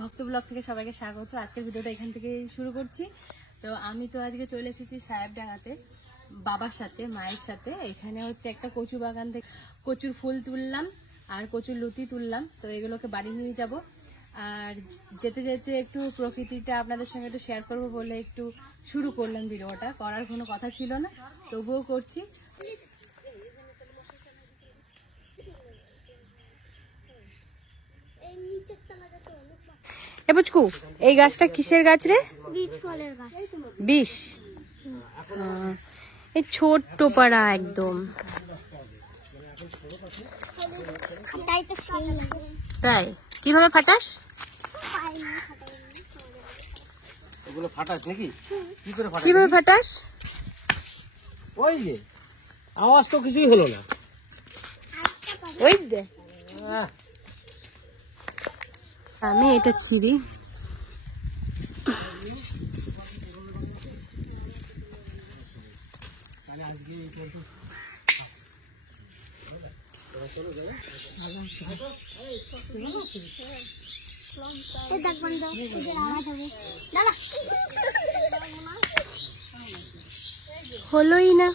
ভক্ত ব্লগ থেকে সবাইকে স্বাগত। আজকের ভিডিওটা এখান থেকে শুরু করছি। তো আমি তো আজকে চলে এসেছি সাহেবডাঙ্গাতে বাবার সাথে, মায়ের সাথে। এখানে হচ্ছে একটা কচু বাগান থেকে কচুর ফুল তুললাম আর কচুর লতি তুললাম। তো এগুলোকে বাড়ি নিয়ে যাব, আর যেতে যেতে একটু প্রকৃতিটা আপনাদের সঙ্গে একটু শেয়ার করবো বলে একটু শুরু করলাম। ভিডিওটা করার কোনো কথা ছিল না, তবুও করছি। এ বুচকু, এই গাছটা কিসের গাছ রে? বীজ ফলের গাছ। বিষ? এই ছোট্ট পাড়া একদম। তাই কিভাবে ফাটাস? কিভাবে ফাটাস? ওই যে আওয়াজ তো কিছুই হলো না। ওই দে, আমি এটা ছিঁড়ি। হলোই না,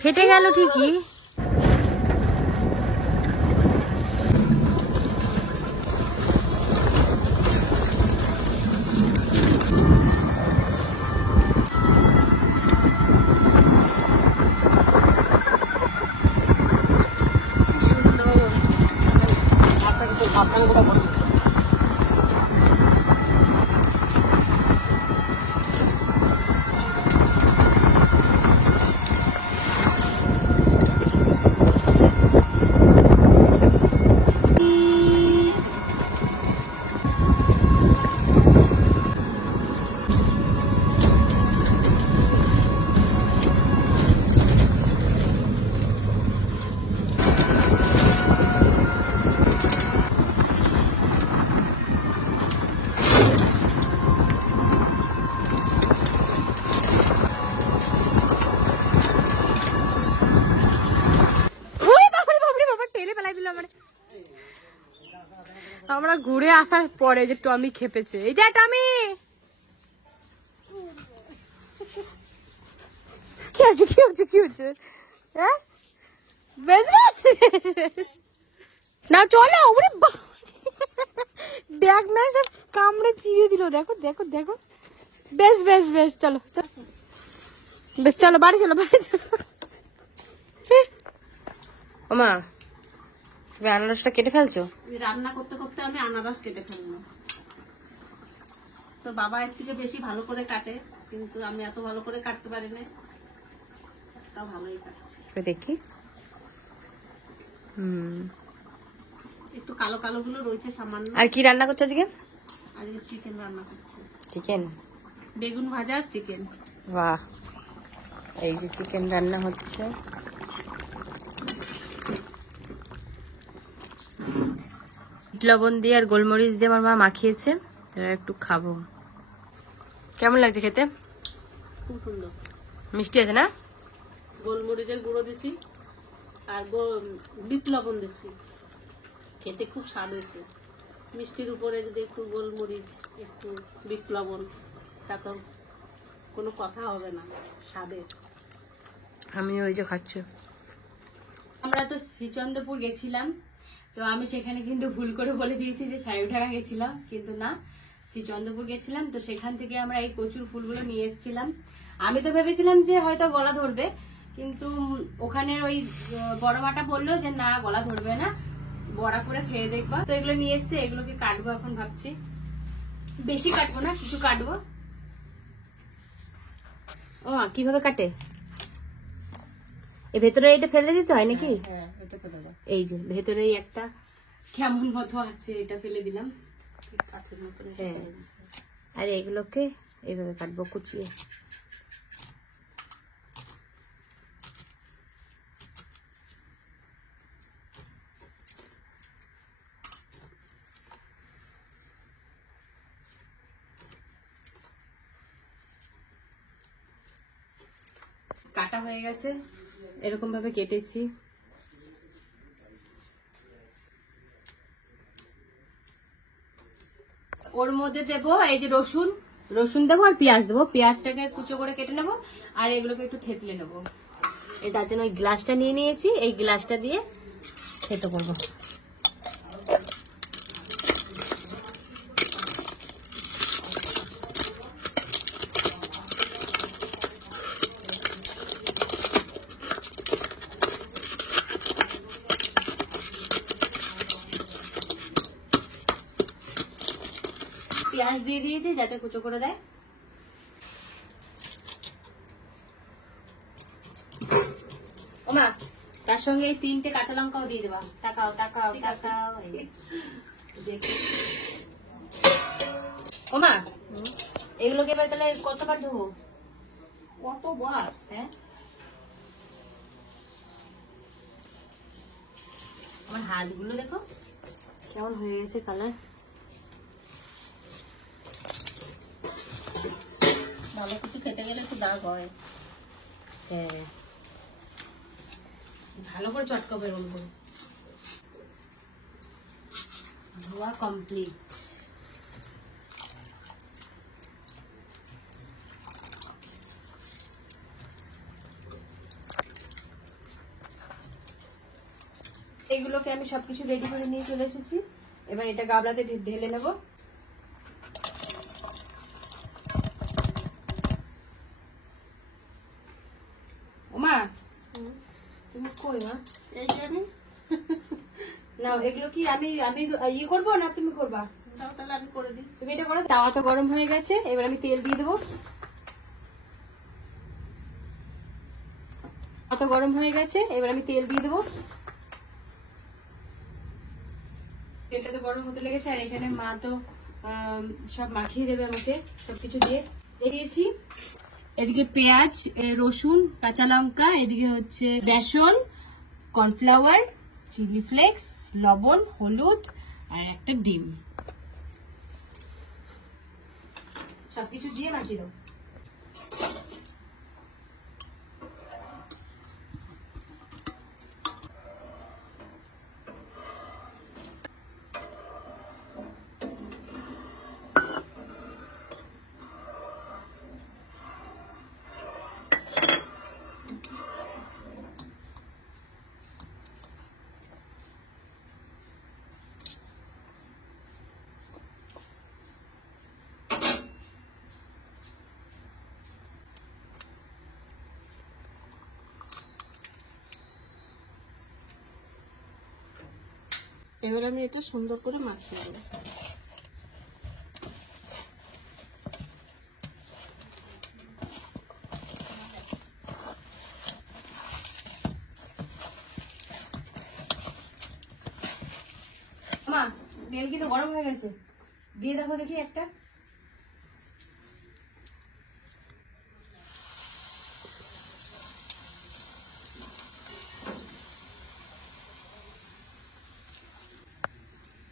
ফেটে গেল ঠিকই। আমরা ঘুরে আসার পরে যে টমি খেপেছে। এই যে টমি, কি হচ্ছে কি হচ্ছে কি হচ্ছে? হ্যাঁ বেশ বেশ বেশ না, চলো। দেখ না, সব কামড়ে চিড়ে দিল। দেখো দেখো দেখো, বেশ বেশ বেশ, চলো বেশ, চলো বাড়ি চলো, বাড়ি চলো। ওমা, আনারসটা কেটে ফেলছো? রান্না করতে করতে আমি আনারস কেটে ফেলবো। তো বাবা এর থেকে বেশি ভালো করে কাটে, কিন্তু আমি এত ভালো করে কাটতে পারি না। তাও ভালোই কাটছি। দেখি, একটু কালো কালো গুলো রয়েছে সামান্য। আর কি রান্না করছো আজকে? আজকে চিকেন রান্না করছি। চিকেন, বেগুন ভাজা আর চিকেন। বাহ, এই যে চিকেন রান্না হচ্ছে। লবণ দিয়ে আর গোলমরিচ দিয়ে আমার মা মাখিয়েছে, এবার একটু খাবো। কেমন লাগছে খেতে? খুব সুন্দর, মিষ্টি আছে না? গোলমরিচের গুঁড়ো দিছি আর বিট লবণ দিছি, খেতে খুব স্বাদ হয়েছে। মিষ্টির উপরে যদি একটু গোলমরিচ, একটু বিট লবণ, তা তো কোনো কথা হবে না স্বাদের। আমি ওই যে খাচ্ছি। আমরা তো শ্রীচন্দ্রপুর গেছিলাম, তো আমি সেখানে কিন্তু ভুল করে বলে দিয়েছি যে সাহেবডাঙ্গা গেছিলাম, কিন্তু না, শ্রীচন্দ্রপুর গেছিলাম। তো সেখান থেকে আমরা এই কচুর ফুলগুলো নিয়ে এসেছিলাম। আমি তো ভেবেছিলাম যে হয়তো গলা ধরবে, কিন্তু ওখানের ওই বড় মাটা বললো যে না, গলা ধরবে না, বড়া করে খেয়ে দেখবা। তো এগুলো নিয়ে এসছে, এগুলোকে কাটবো এখন ভাবছি। বেশি কাটবো না, কিছু কাটবো। ও কিভাবে কাটে? এই ভেতরে এটা ফেলে দিতে হয় নাকি? হ্যাঁ, এটা ফেলে দাও। এই যে ভেতরে একটা কেমন মতো আছে, এটা ফেলে দিলাম। কাঠের মতন। হ্যাঁ, আর এগুলোকে এইভাবে কাটবো কুচিয়ে। কাটা হয়ে গেছে, এরকম ভাবে কেটেছি। ওর মধ্যে দেবো এই যে রসুন দেবো আর পেঁয়াজ দেবো। পেঁয়াজটাকে কুচো করে কেটে নেবো আর এগুলোকে একটু থেতলে নেবো। তার জন্য ওই গ্লাসটা নিয়ে নিয়েছি, এই গ্লাসটা দিয়ে থেতো করবো। পেঁয়াজ দিয়ে দিয়েছি যাতে কুচো করে দেয়। ওমা তার সঙ্গে এই 3টে কাঁচা লঙ্কাও দিয়ে দেবা। তাকাও তাকাও তাকাও। ওমা এগুলোকে এবার তাহলে কতবার ধোবো? কতবার? হ্যাঁ আমার হাতগুলো দেখো কেমন হয়ে গেছে কালার। ভালো কিছু খেতে গেলে একটু দাগ হয়। হ্যাঁ ভালো করে চটকা বেরোন করে। ধোয়া কমপ্লিট। এগুলোকে আমি সবকিছু রেডি করে নিয়ে চলে এসেছি। এবার এটা গাবলাতে ঢেলে নেব। ওমা তুমি কই মা? এই যে আমি না এগুলো কি আমি ইয়ে করবো না তুমি করবা? দাও তাহলে আমি করে দিই। তুমি এটা করো। তাওয়া তো গরম হয়ে গেছে, এবার আমি তেল দিয়ে দেবো। অত গরম হয়ে গেছে, এবার আমি তেল দিয়ে দেবো। তেলটা তো গরম হতে লেগেছে আর এখানে মা তো সব মাখিয়ে দেবে আমাকে সবকিছু দিয়ে দিয়েছি। এদিকে পেঁয়াজ, রসুন, কাঁচা লঙ্কা, এদিকে হচ্ছে বেসন, কর্নফ্লাওয়ার, চিলি ফ্লেক্স, লবণ, হলুদ আর একটা ডিম, সবকিছু দিয়ে মাখিয়ে দাও। এবার আমি এটা সুন্দর করে মাখিয়ে দেবো। মা তেল কিন্তু গরম হয়ে গেছে, দিয়ে দেখো দেখি একটা।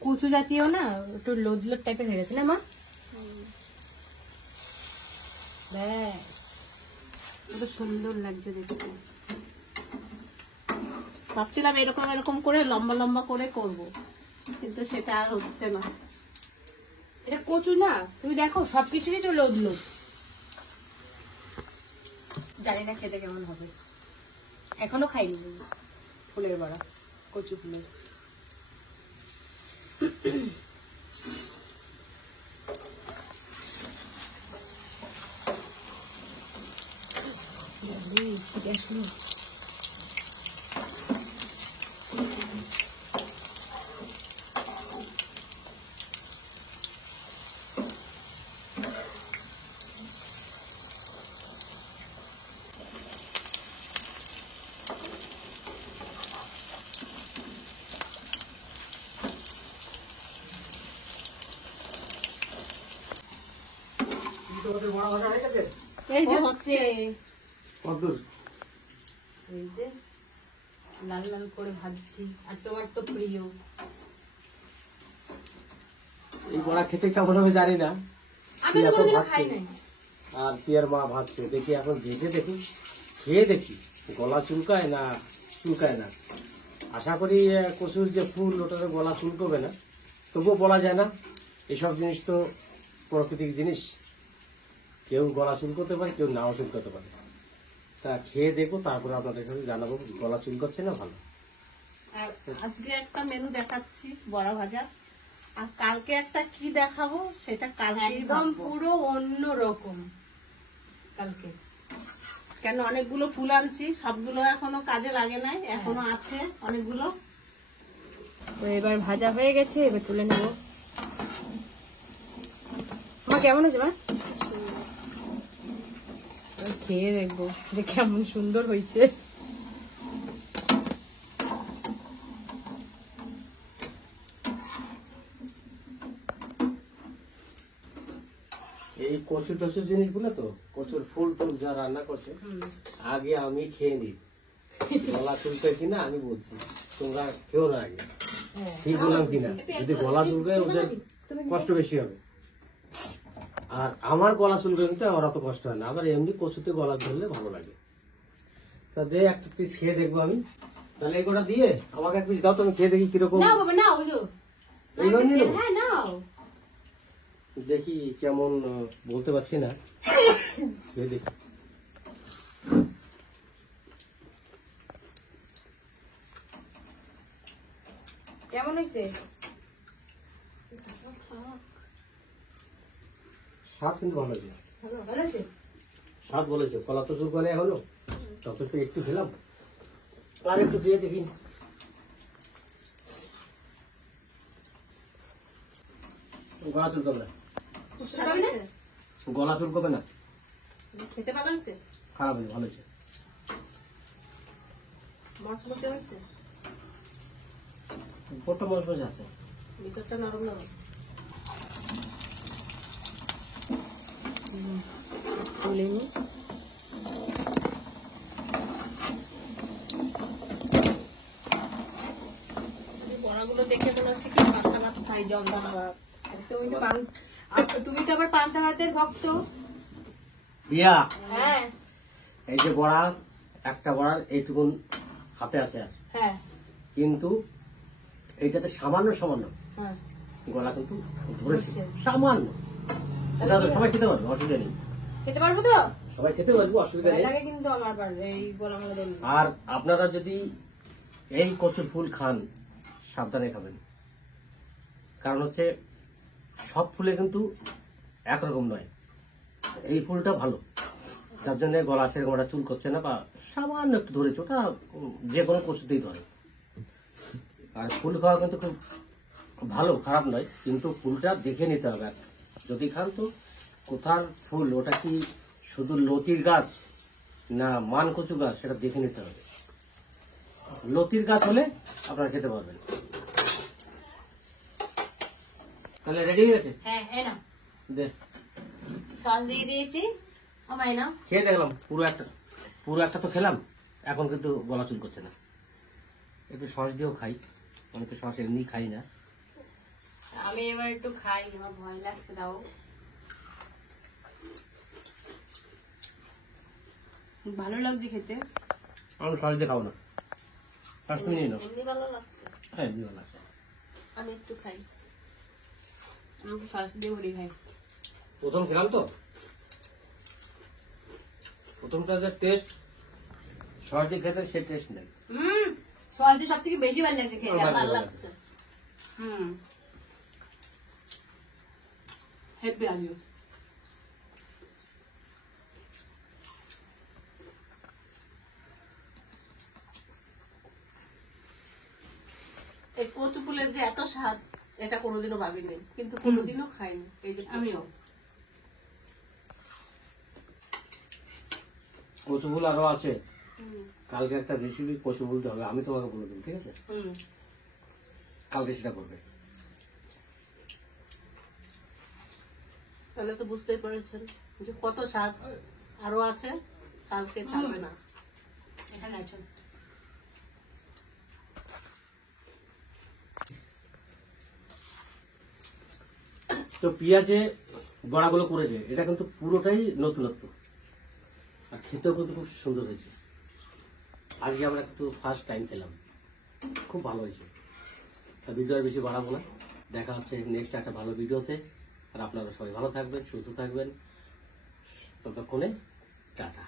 কচু জাতীয় না, একটু লোদ লোদ টাইপের হয়ে গেছে না মা? ব্যাস কত সুন্দর লাগছে দেখতে। ভাবছিলাম এরকম এরকম করে লম্বা লম্বা করে করব, কিন্তু সেটা আর হচ্ছে না। এটা কচু না, তুমি দেখো সবকিছুরই তো লোদ লোদ। জানি না খেতে কেমন হবে, এখনো খাইনি ফুলের বড়া, কচু ফুলের। এই যে হচ্ছে। এই যে লাল লাল করে ভাজছি, আর তোমার তো প্রিয়। এই বড়া খেতে কেমন হবে জানি না, আমি তো কোনোদিনও খাই নাই। আর পিয়ার মা ভাবছে, দেখি এখন ভেজে দেখি, খেয়ে দেখি গলা চুলকায় না চুলকায় না। আশা করি কচুর যে ফুল ওটাতে গলা চুলকবে না, তবুও বলা যায় না। এসব জিনিস তো প্রাকৃতিক জিনিস, কেউ গলা চুলকোতে পারে, কেউ নাও চুলকোতে পারে। তা খেয়ে দেখবো, তারপরে আপনাদের কাছে জানাবো গলা চুলকোচ্ছে না ভালো। আর আজকে একটা মেনু দেখাচ্ছি বড়া ভাজা, আর কালকে একটা কি দেখাবো সেটা কালকে একদম পুরো অন্য রকম কালকে। কেন অনেকগুলো ফুল আনছি, সবগুলো এখনো কাজে লাগে নাই, এখনো আছে অনেকগুলো। তো এবার ভাজা হয়ে গেছে, এবার তুলে নেব। আমার কেমন হয়েছে মা? এবার খেয়ে দেখবো যে কেমন সুন্দর হয়েছে। এই কচু টচু জিনিসগুলো তো, কচুর ফুল টুল যা রান্না করছে, আগে আমি খেয়ে নিই, গলা চুলকায় কিনা আমি বলছি, তোমরা খেও না আগে। ঠিক বললাম কিনা? যদি গলা চুলকায় ওদের কষ্ট বেশি হবে, আর আমার গলা চুলকায় কিন্তু আমার অত কষ্ট হয় না। আবার এমনি কচুতে গলা ধরলে ভালো লাগে। তা দে একটা পিস খেয়ে দেখবো আমি। তাহলে এগুলো দিয়ে আমাকে এক পিস দাও, তুমি খেয়ে দেখি কিরকম। না বাবা না, ওই যে এইবার নিয়ে নেবো? হ্যাঁ নাও। দেখি কেমন, বলতে পারছি না, খেয়ে দেখি। কেমন হয়েছে? স্বাদ কিন্তু ভালো হয়েছে, ভালো হয়েছে। স্বাদ বলেছে। কলা তো চুল করে এখনো, তত একটু খেলাম, আর একটু দিয়ে দেখি। গলা চুলকাবে না, গলা চুলকাবে না, খেতে ভালো হয়েছে, খারাপ হয়েছে, ভালো হয়েছে। মচমচে হয়েছে, কত মশ মশ আছে, ভিতরটা নরম নরম। তুলে নি। বড়াগুলো দেখে মনে হচ্ছে কি পান্তা ভাত খাই, জমদা ভাত। তুমি তো আবার পান্তা ভাতের ভক্ত। বিয়া হ্যাঁ এই যে বড়া, একটা বড়ার এইটুকুন হাতে আছে, হ্যাঁ কিন্তু এইটাতে সামান্য সামান্য হ্যাঁ। গলা কিন্তু ধরেছে, সামান্য। এটা তো সবাই খেতে পারবে, অসুবিধা নেই। খেতে পারবো তো? সবাই খেতে পারবে, অসুবিধা নেই। লাগে কিন্তু আমার এই গলা মালা দেন। আর আপনারা যদি এই কচুর ফুল খান, সাবধানে খাবেন। কারণ হচ্ছে সব ফুলে কিন্তু একরকম নয়, এই ফুলটা ভালো, যার জন্য গলা সেরকম একটা চুল করছে না, বা সামান্য একটু ধরেছে, ওটা যে কোনো কচুতেই ধরে। আর ফুল খাওয়া কিন্তু খুব ভালো, খারাপ নয়, কিন্তু ফুলটা দেখে নিতে হবে। যদি খান তো কোথার ফুল, ওটা কি শুধু লতির গাছ না মান কচু গাছ, সেটা দেখে নিতে হবে। লতির গাছ হলে আপনারা খেতে পারবেন। তাহলে রেডি হয়ে গেছে? হ্যাঁ হ্যাঁ না, দে, সস দিয়ে দিয়েছি। আমায় না, খেয়ে দেখলাম, পুরো একটা তো খেলাম, এখন কিন্তু গলা চুল করছে না। একটু সস দিয়েও খাই, আমি তো সস এমনি খাই না। আমি এবার একটু খাই, আমার ভয় লাগছে। দাও, ভালো লাগছে খেতে। আমি সস দিয়ে খাবো না, সস তুমি নিয়ে নাও। এমনি ভালো লাগছে, হ্যাঁ এমনি ভালো লাগছে। আমি একটু খাই। আমি সস দিয়ে ভরি খাই। প্রথম খেলাম তো, প্রথমটা যে টেস্ট সস দিয়ে খেতে, সে টেস্ট নেই। সস দিয়ে সব থেকে বেশি ভালো লাগছে খেতে। আমার ভালো লাগছে। হেপি লাগছে। এই কচু ফুলের যে এত স্বাদ, এটা কোনোদিনও ভাবিনি, কিন্তু কোনোদিনও খাইনি। এই যে আমিও। কচু ফুল আরো আছে, কালকে একটা রেসিপি কচু বলতে হবে, আমি তোমাকে বলে দেবো, ঠিক আছে? কালকে সেটা করবে। তাহলে তো বুঝতেই পেরেছেন যে কত স্বাদ আরো আছে, কালকে ছাড়বে না। এখানে আছে। তো পেঁয়াজে বড়াগুলো করেছে, এটা কিন্তু পুরোটাই নতুনত্ব, আর খেতেও কিন্তু খুব সুন্দর হয়েছে। আজকে আমরা কিন্তু ফার্স্ট টাইম খেলাম, খুব ভালো হয়েছে। তা ভিডিও আর বেশি বাড়াবো না, দেখা হচ্ছে নেক্সট একটা ভালো ভিডিওতে। আর আপনারা সবাই ভালো থাকবেন, সুস্থ থাকবেন, ততক্ষণে টাটা।